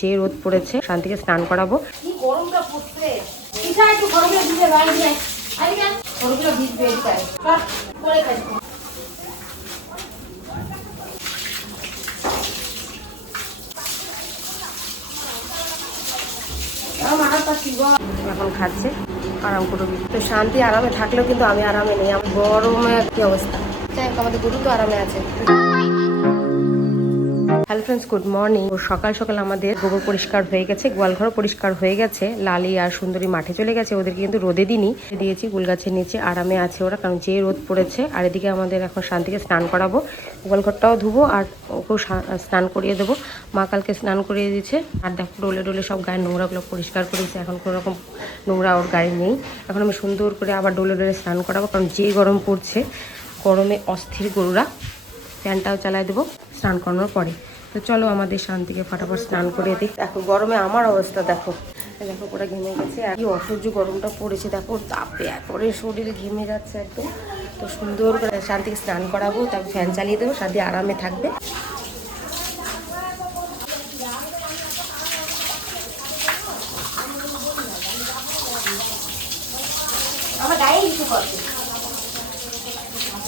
যে রোদ পড়েছে, শান্তিকে স্নান করাবো। কি গরমটা পড়ছে, পিঠা একটু গরমে ভিজে বাইরে যায়। আইগা গরমটা ভিজবে এটাই সব পরে খাই। এখন খাচ্ছে, আরাম করবি। তো শান্তি আরামে থাকলেও কিন্তু আমি আরামে নেই। আমার গরমে কি অবস্থা। যাই হোক, আমাদের গরু তো আরামে আছে। Hello friends, good morning. সকাল সকাল আমাদের গোবর পরিষ্কার হয়ে গেছে, গোয়ালঘর পরিষ্কার হয়ে গেছে। লালি আর সুন্দরী মাঠে চলে গেছে, ওদেরকে কিন্তু রোদে দিনই দিয়েছি। কুল গাছের নিচে আরামে আছে ওরা, কারণ যে রোদ পড়েছে। আর এদিকে আমাদের এখন শান্তিকে স্নান করাবো, গোয়ালঘরটাও ধুবো আর ওকেও স্নান করিয়ে দেবো। মা কালকে স্নান করিয়ে দিয়েছে। আর দেখো ডোলে ডোলে সব গায়ের নোংরাগুলো পরিষ্কার করেছে। এখন কোনো রকম নোংরা ওর গায়ে নেই। এখন আমি সুন্দর করে আবার ডোলে ডোলে স্নান করাবো, কারণ যে গরম পড়ছে, গরমে অস্থির গরুরা। ফ্যানটাও চালাই দেবো স্নান করানোর পরে। তো চলো আমাদের শান্তিকে ফটাফট স্নান করে দিই। দেখো গরমে আমার অবস্থা দেখো, দেখো পুরো ঘেমে গেছে। আর কি অসহ্য গরমটা পড়েছে, দেখো তাপে একবারে শরীর ঘেমে যাচ্ছে একদম। তো সুন্দর করে শান্তিকে স্নান করাবো, তারপর ফ্যান চালিয়ে দেবো, শান্তি আরামে থাকবে। আমার গায়ে কিছু করছে,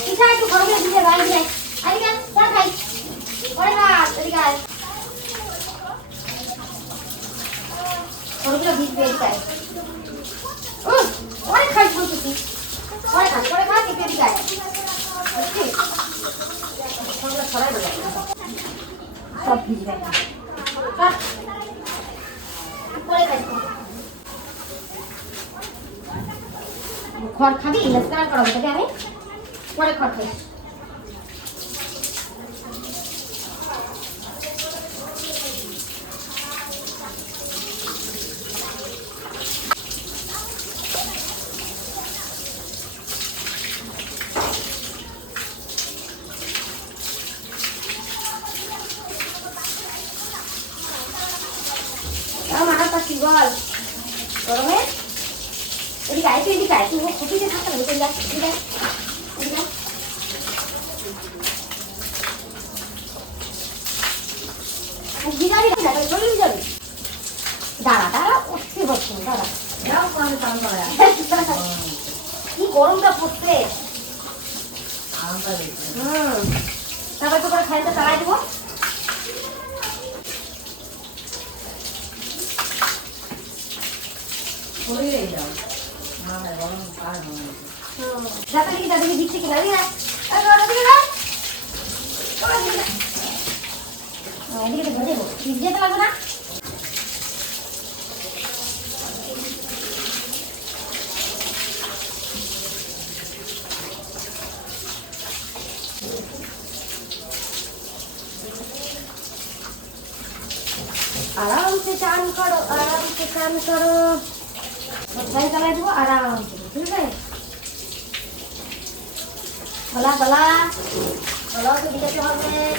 পিঠা একটু গরমে ভিজে বাইরে যায়। আইগা পরে খাই, পরে খা। এদিকে আয়, গরমটা ভিজবে এটাই অনেক খাই বলছি। পরে খা, পরে খা। কেটে এদিকে আয়, ঠিক সবাই বলে সব ভিজবে। পরে খাই, খড় খাবি না? স্নান করাবো তোকে আমি, পরে খড় খাই। আমার পাখি বল গরমে এদিকে আয়, তুই এদিকে আয়। তুই খুঁটিতে থাকতে হবে, তুই যাচ্ছিস এদিকে এদিকে। ভিজাবি না, শরীর ভিজাবি। দাঁড়া দাঁড়া, উঠছি হচ্ছে দাঁড়া। কি গরমটা পড়ছে। তারপর তো করে ফ্যানটা চালাই দেবো। দাদাকে দিচ্ছে কিনা এদিকে ধরে দেবো, যেতে লাগবে না। आराम से चान करो, आराम से चान करो। फैन चला दो आराम से, ठीक है। गला गला गला तो दिखा तो हमें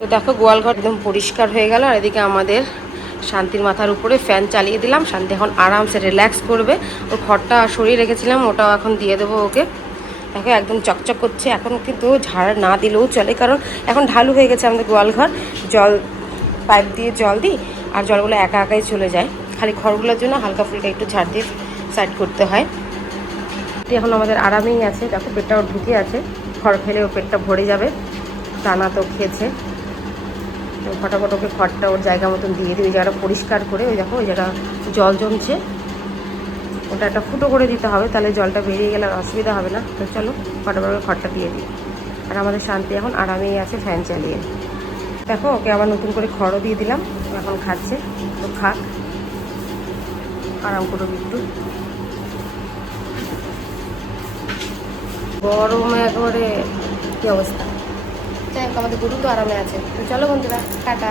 তো দেখো গোয়ালঘর একদম পরিষ্কার হয়ে গেল। আর এদিকে আমাদের শান্তির মাথার উপরে ফ্যান চালিয়ে দিলাম। শান্তি এখন আরামসে রিল্যাক্স করবে। ওর খড়টা সরিয়ে রেখেছিলাম, ওটাও এখন দিয়ে দেবো ওকে। দেখো একদম চকচক করছে। এখন কিন্তু ঝাড় না দিলেও চলে, কারণ এখন ঢালু হয়ে গেছে আমাদের গোয়ালঘর। জল পাইপ দিয়ে জল দিই, আর জলগুলো একা একাই চলে যায়। খালি খড়গুলোর জন্য হালকা ফুলকা একটু ঝাড় দিয়ে সাইড করতে হয়। এখন আমাদের আরামেই আছে। দেখো পেটটাও ঢুকে আছে, খড় খেলে ও পেটটা ভরে যাবে। দানা তো খেয়েছে। তো ফটাফট ওকে খড়টা ওর জায়গা মতন দিয়ে দিই, ওই জায়গাটা পরিষ্কার করে, ওই দেখো ওই জায়গা জল জমছে, ওটা একটা ফুটো করে দিতে হবে, তাহলে জলটা বেরিয়ে গেলে আর অসুবিধা হবে না। তো চলো ফটাফট খড়টা দিয়ে দিই। আর আমাদের শান্তি এখন আরামেই আছে ফ্যান চালিয়ে। দেখো ওকে আবার নতুন করে খড়ও দিয়ে দিলাম, এখন খাচ্ছে। তো খাক, আরাম করুক একটু। গরমে একবারে কী অবস্থা। যাই হোক আমাদের গরু তো আরামে আছে। তো চলো বন্ধুরা, টাটা।